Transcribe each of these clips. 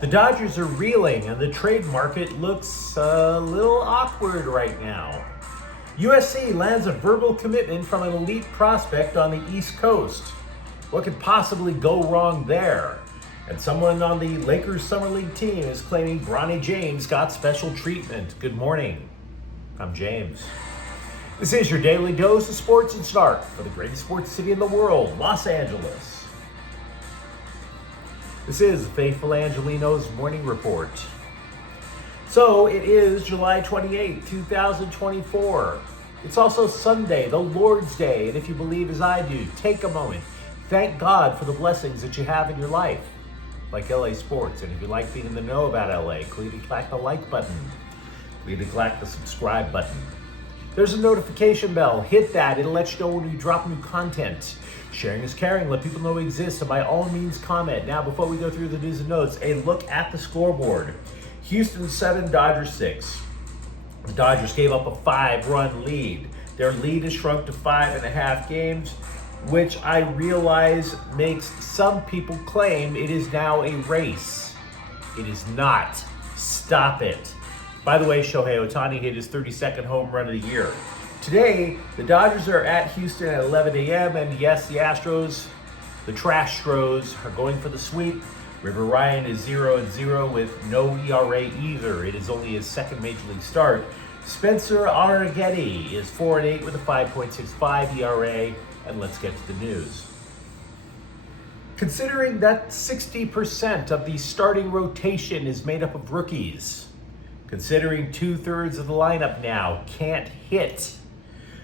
The Dodgers are reeling and the trade market looks a little awkward right now. USC lands a verbal commitment from an elite prospect on the East Coast. What could possibly go wrong there? And someone on the Lakers Summer League team is claiming Bronny James got special treatment. Good morning. I'm James. This is your daily dose of sports and start for the greatest sports city in the world, Los Angeles. This is the Faithful Angelenos Morning Report. So it is July 28, 2024. It's also Sunday, the Lord's Day, and if you believe as I do, take a moment. Thank God for the blessings that you have in your life, like LA sports. And if you like being in the know about LA, clearly clack the like button. Clearly clack the subscribe button. There's a notification bell. Hit that. It'll let you know when we drop new content. Sharing is caring. Let people know we exist. And by all means, comment. Now, before we go through the news and notes, a look at the scoreboard. Houston 7, Dodgers 6. The Dodgers gave up a 5-run lead. Their lead has shrunk to 5.5 games, which I realize makes some people claim it is now a race. It is not. Stop it. By the way, Shohei Ohtani hit his 32nd home run of the year. Today, the Dodgers are at Houston at 11 a.m. And yes, the Astros, the Trash Stros, are going for the sweep. River Ryan is 0-0 with no ERA either. It is only his second major league start. Spencer Arrighetti is 4-8 with a 5.65 ERA. And let's get to the news. Considering that 60% of the starting rotation is made up of rookies, considering 2/3 of the lineup now can't hit,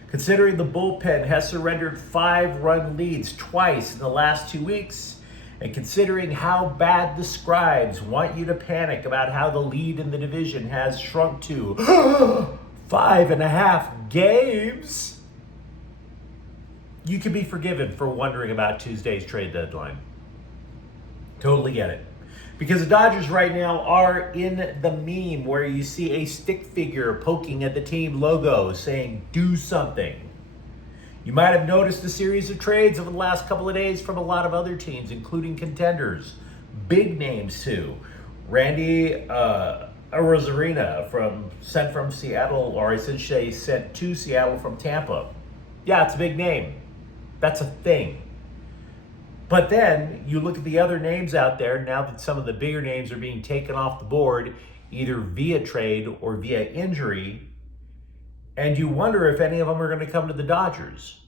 considering the bullpen has surrendered 5-run leads twice in the last 2 weeks, and considering how bad the scribes want you to panic about how the lead in the division has shrunk to 5.5 games, you can be forgiven for wondering about Tuesday's trade deadline. Totally get it. Because the Dodgers right now are in the meme where you see a stick figure poking at the team logo saying, do something. You might have noticed a series of trades over the last couple of days from a lot of other teams, including contenders. Big names too. Randy Arozarena sent from Seattle, or I should say sent to Seattle from Tampa. Yeah, it's a big name. That's a thing. But then you look at the other names out there now that some of the bigger names are being taken off the board, either via trade or via injury, and you wonder if any of them are going to come to the Dodgers.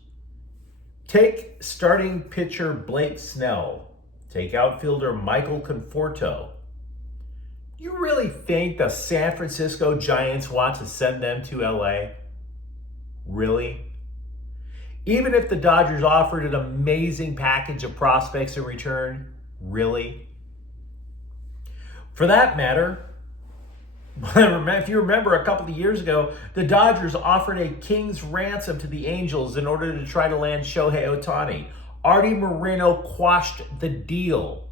Take starting pitcher Blake Snell. Take outfielder Michael Conforto. You really think the San Francisco Giants want to send them to LA? Really? Even if the Dodgers offered an amazing package of prospects in return, really? For that matter, if you remember a couple of years ago, the Dodgers offered a king's ransom to the Angels in order to try to land Shohei Ohtani. Artie Moreno quashed the deal,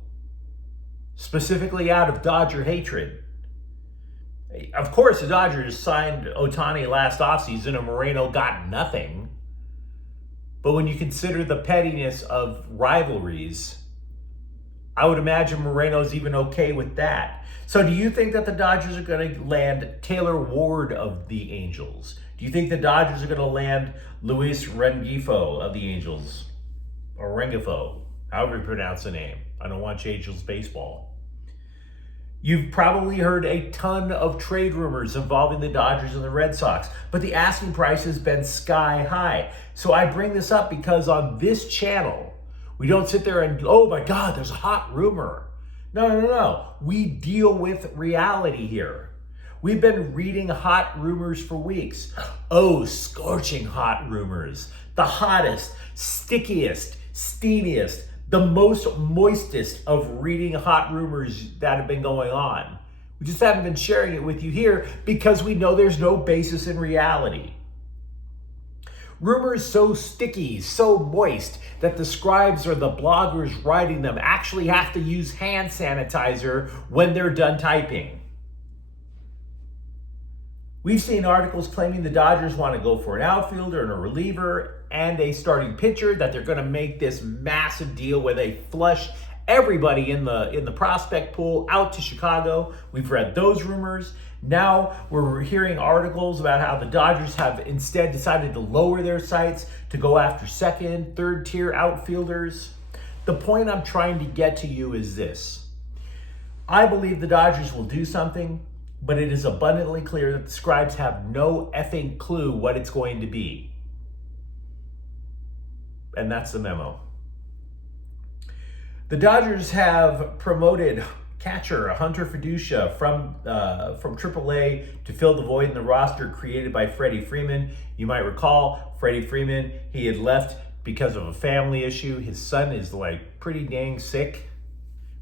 specifically out of Dodger hatred. Of course, the Dodgers signed Ohtani last offseason and Moreno got nothing. But when you consider the pettiness of rivalries, I would imagine Moreno's even okay with that. So do you think that the Dodgers are going to land Taylor Ward of the Angels? Do you think the Dodgers are going to land Luis Rengifo of the Angels? Or Rengifo, however you pronounce the name. I don't watch Angels baseball. You've probably heard a ton of trade rumors involving the Dodgers and the Red Sox, but the asking price has been sky high. So I bring this up because on this channel, we don't sit there and, oh my God, there's a hot rumor. No. We deal with reality here. We've been reading hot rumors for weeks. Oh, scorching hot rumors. The hottest, stickiest, steamiest, the most moistest of reading hot rumors that have been going on. We just haven't been sharing it with you here because we know there's no basis in reality. Rumors so sticky, so moist, that the scribes or the bloggers writing them actually have to use hand sanitizer when they're done typing. We've seen articles claiming the Dodgers want to go for an outfielder and a reliever and a starting pitcher, that they're going to make this massive deal where they flush everybody in the prospect pool out to Chicago. We've read those rumors. Now we're hearing articles about how the Dodgers have instead decided to lower their sights to go after second, third tier outfielders. The point I'm trying to get to you is this. I believe the Dodgers will do something, but it is abundantly clear that the scribes have no effing clue what it's going to be. And that's the memo. The Dodgers have promoted catcher Hunter Fiducia from AAA to fill the void in the roster created by Freddie Freeman. You might recall Freddie Freeman, he had left because of a family issue. His son is like pretty dang sick.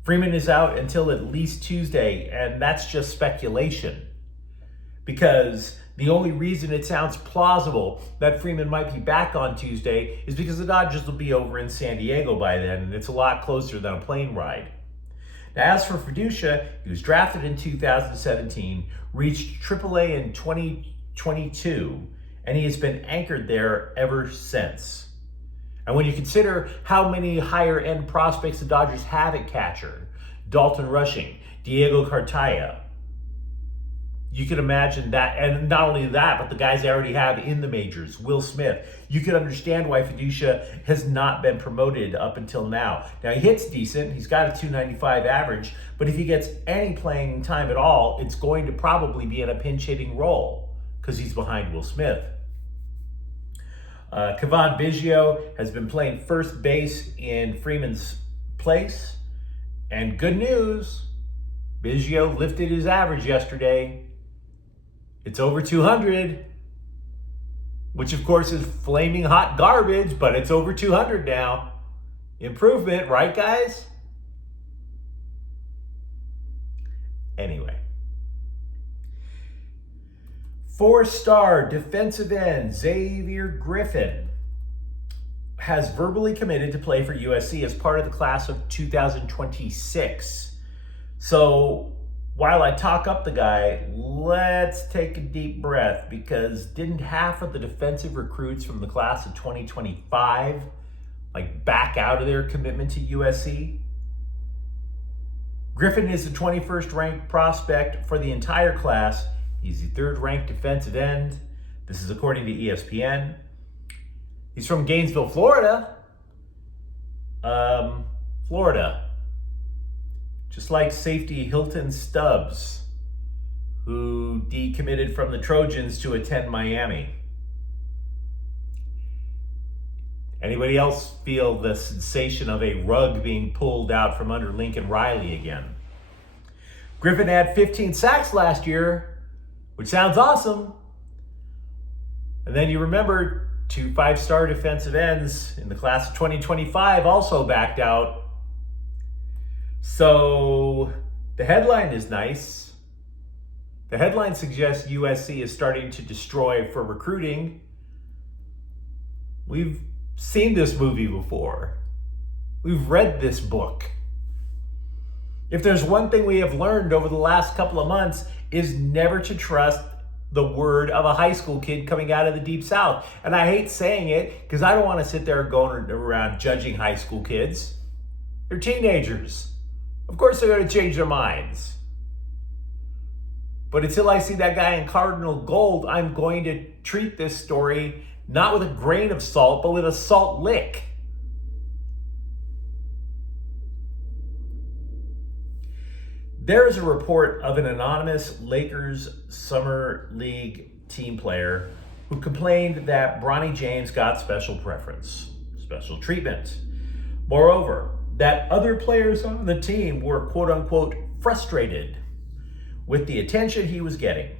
Freeman is out until at least Tuesday, and that's just speculation. Because the only reason it sounds plausible that Freeman might be back on Tuesday is because the Dodgers will be over in San Diego by then, and it's a lot closer than a plane ride. Now, as for Fiducia, he was drafted in 2017, reached AAA in 2022, and he has been anchored there ever since. And when you consider how many higher-end prospects the Dodgers have at catcher, Dalton Rushing, Diego Cartaya, you can imagine that, and not only that, but the guys they already have in the majors, Will Smith. You can understand why Fiducia has not been promoted up until now. Now, he hits decent. He's got a .295 average, but if he gets any playing time at all, it's going to probably be in a pinch-hitting role because he's behind Will Smith. Cavan Biggio has been playing first base in Freeman's place. And good news, Biggio lifted his average yesterday. It's over 200, which of course is flaming hot garbage, but it's over 200 now. Improvement, right, guys? Anyway. 4-star defensive end Xavier Griffin has verbally committed to play for USC as part of the class of 2026. So while I talk up the guy, let's take a deep breath, because didn't half of the defensive recruits from the class of 2025 back out of their commitment to USC? Griffin is the 21st ranked prospect for the entire class. He's the 3rd ranked defensive end. This is according to ESPN. He's from Gainesville, Florida. Florida. Just like safety Hilton Stubbs, who decommitted from the Trojans to attend Miami. Anybody else feel the sensation of a rug being pulled out from under Lincoln Riley again? Griffin had 15 sacks last year, which sounds awesome. And then you remember 2 5-star defensive ends in the class of 2025 also backed out. So the headline is nice. The headline suggests USC is starting to destroy for recruiting. We've seen this movie before. We've read this book. If there's one thing we have learned over the last couple of months, is never to trust the word of a high school kid coming out of the Deep South. And I hate saying it because I don't want to sit there going around judging high school kids. They're teenagers. Of course they're going to change their minds. But until I see that guy in Cardinal Gold, I'm going to treat this story not with a grain of salt, but with a salt lick. There is a report of an anonymous Lakers Summer League team player who complained that Bronny James got special preference, special treatment. Moreover, that other players on the team were quote unquote frustrated with the attention he was getting.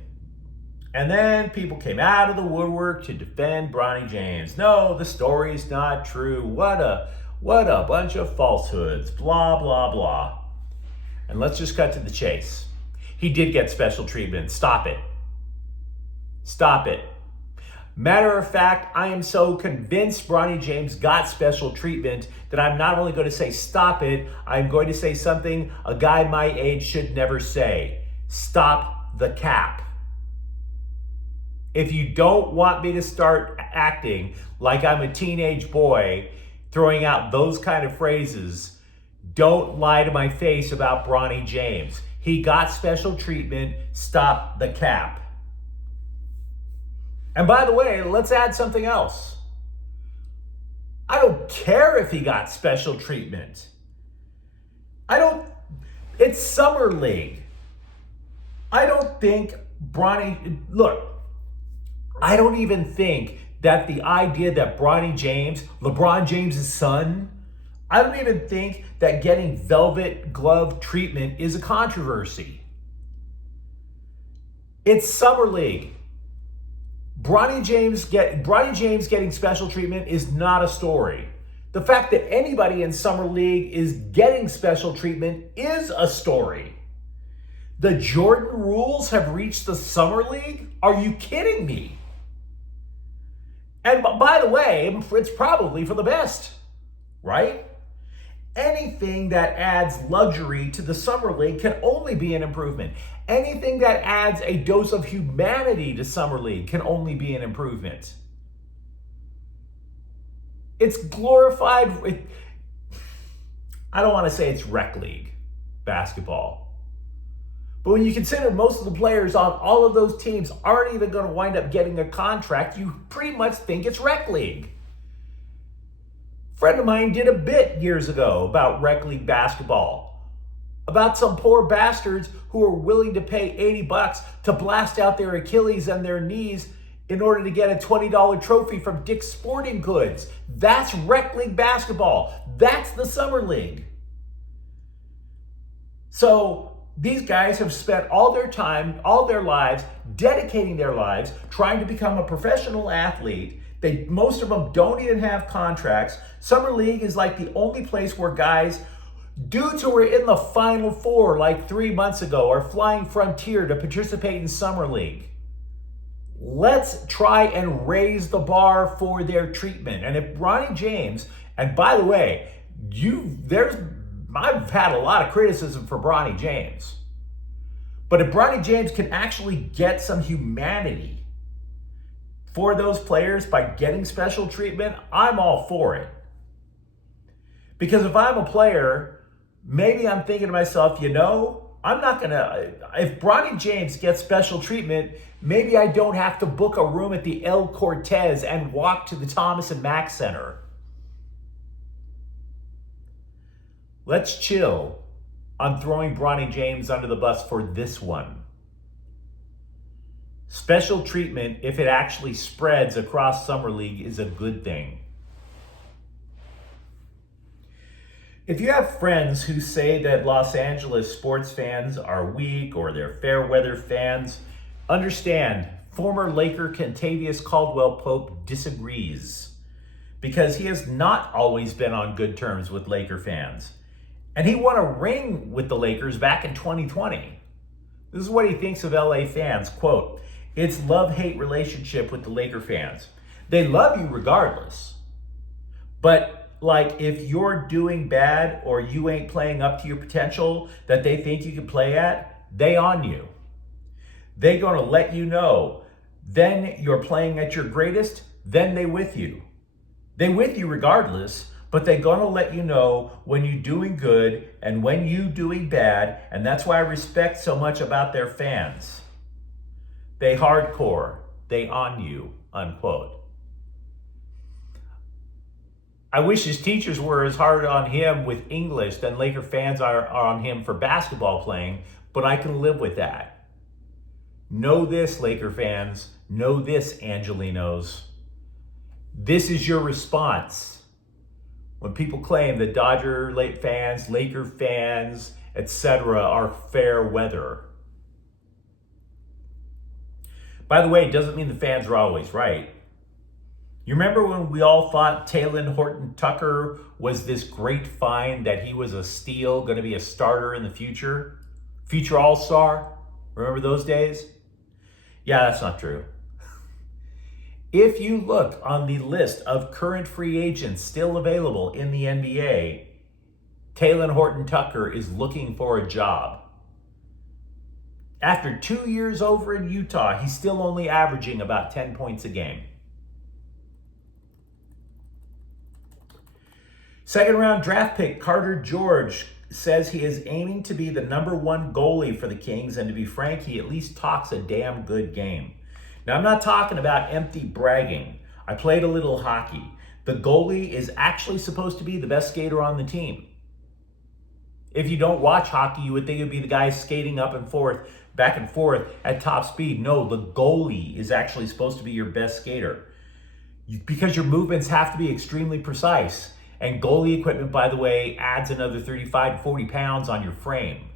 And then people came out of the woodwork to defend Bronny James. No, the story's not true. What a bunch of falsehoods, blah, blah, blah. And let's just cut to the chase. He did get special treatment. Stop it. Stop it. Matter of fact, I am so convinced Bronny James got special treatment that I'm not only going to say stop it, I'm going to say something a guy my age should never say. Stop the cap. If you don't want me to start acting like I'm a teenage boy, throwing out those kind of phrases, Don't lie to my face about Bronny James. He got special treatment. Stop the cap. And by the way, let's add something else. I don't care if he got special treatment. It's Summer League. I don't think I don't even think that the idea that Bronny James, LeBron James' son, I don't even think that getting velvet glove treatment is a controversy. It's Summer League. Bronny James getting special treatment is not a story. The fact that anybody in Summer League is getting special treatment is a story. The Jordan rules have reached the Summer League? Are you kidding me? And by the way, it's probably for the best, right? Anything that adds luxury to the Summer League can only be an improvement. Anything that adds a dose of humanity to Summer League can only be an improvement. It's glorified. I don't want to say it's rec league basketball. But when you consider most of the players on all of those teams aren't even going to wind up getting a contract, you pretty much think it's rec league. A friend of mine did a bit years ago about rec league basketball, about some poor bastards who are willing to pay $80 to blast out their Achilles and their knees in order to get a $20 trophy from Dick's Sporting Goods. That's rec league basketball. That's the Summer League. So these guys have spent all their time, all their lives, dedicating their lives, trying to become a professional athlete. Most of them don't even have contracts. Summer League is like the only place where guys, dudes who were in the Final Four like 3 months ago, are flying Frontier to participate in Summer League. Let's try and raise the bar for their treatment. And if Bronny James, and by the way, I've had a lot of criticism for Bronny James. But if Bronny James can actually get some humanity for those players by getting special treatment, I'm all for it. Because if I'm a player, maybe I'm thinking to myself, if Bronny James gets special treatment, maybe I don't have to book a room at the El Cortez and walk to the Thomas and Mack Center. Let's chill on throwing Bronny James under the bus for this one. Special treatment, if it actually spreads across Summer League, is a good thing. If you have friends who say that Los Angeles sports fans are weak or they're fair weather fans, understand former Laker Kentavious Caldwell-Pope disagrees because he has not always been on good terms with Laker fans. And he won a ring with the Lakers back in 2020. This is what he thinks of LA fans. Quote, "It's love-hate relationship with the Laker fans. They love you regardless. But like if you're doing bad or you ain't playing up to your potential that they think you can play at, they on you. They gonna let you know. Then you're playing at your greatest, then they with you. They with you regardless, but they're gonna let you know when you're doing good and when you doing bad, and that's why I respect so much about their fans. They hardcore, they on you," unquote. I wish his teachers were as hard on him with English than Laker fans are on him for basketball playing, but I can live with that. Know this, Laker fans. Know this, Angelenos. This is your response. When people claim that Dodger fans, Laker fans, etc. are fair weather. By the way, it doesn't mean the fans are always right. You remember when we all thought Talen Horton-Tucker was this great find, that he was a steal, going to be a starter in the future? Future all-star? Remember those days? Yeah, that's not true. If you look on the list of current free agents still available in the NBA, Talen Horton-Tucker is looking for a job. After 2 years over in Utah, he's still only averaging about 10 points a game. Second round draft pick Carter George says he is aiming to be the #1 goalie for the Kings, and to be frank, he at least talks a damn good game. Now, I'm not talking about empty bragging. I played a little hockey. The goalie is actually supposed to be the best skater on the team. If you don't watch hockey, you would think it would be the guy skating up and forth, back and forth at top speed. No, the goalie is actually supposed to be your best skater, because your movements have to be extremely precise. And goalie equipment, by the way, adds another 35 to 40 pounds on your frame.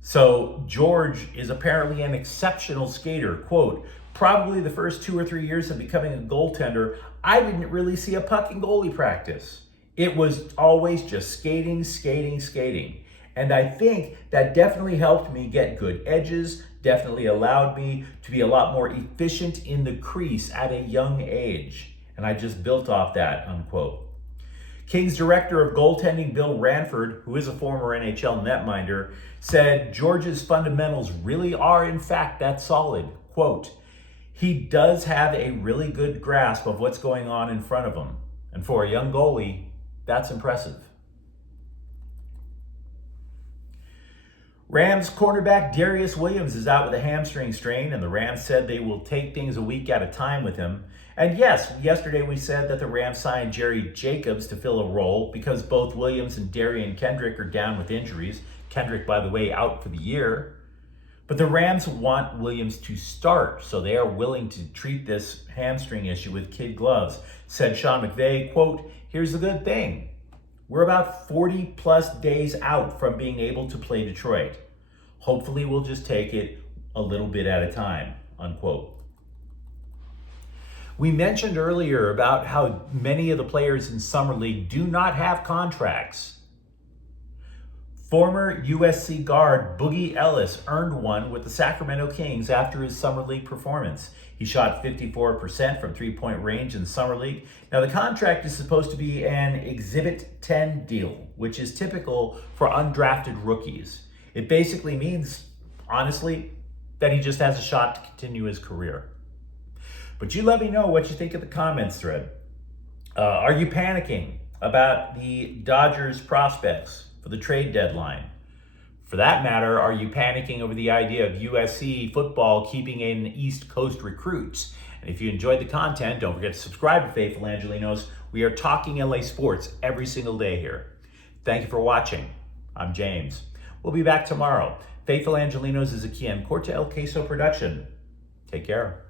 So George is apparently an exceptional skater. Quote, probably the first 2 or 3 years of becoming a goaltender, I didn't really see a puck in goalie practice. It was always just skating, skating, skating. And I think that definitely helped me get good edges, definitely allowed me to be a lot more efficient in the crease at a young age. And I just built off that, unquote. Kings director of goaltending Bill Ranford, who is a former NHL netminder, said George's fundamentals really are, in fact, that solid. Quote, he does have a really good grasp of what's going on in front of him. And for a young goalie, that's impressive. Rams cornerback Darius Williams is out with a hamstring strain, and the Rams said they will take things a week at a time with him. And yes, yesterday we said that the Rams signed Jerry Jacobs to fill a role because both Williams and Darian Kendrick are down with injuries. Kendrick, by the way, out for the year. But the Rams want Williams to start, so they are willing to treat this hamstring issue with kid gloves. Said Sean McVay, quote, here's the good thing. We're about 40 plus days out from being able to play Detroit. Hopefully we'll just take it a little bit at a time, unquote. We mentioned earlier about how many of the players in Summer League do not have contracts. Former USC guard Boogie Ellis earned one with the Sacramento Kings after his Summer League performance. He shot 54% from three-point range in Summer League. Now, the contract is supposed to be an Exhibit 10 deal, which is typical for undrafted rookies. It basically means, honestly, that he just has a shot to continue his career. But you let me know what you think of the comments thread. Are you panicking about the Dodgers prospects for the trade deadline? For that matter, are you panicking over the idea of USC football keeping in East Coast recruits? And if you enjoyed the content, don't forget to subscribe to Faithful Angelenos. We are talking LA sports every single day here. Thank you for watching. I'm James. We'll be back tomorrow. Faithful Angelenos is a Quian Corte El Queso production. Take care.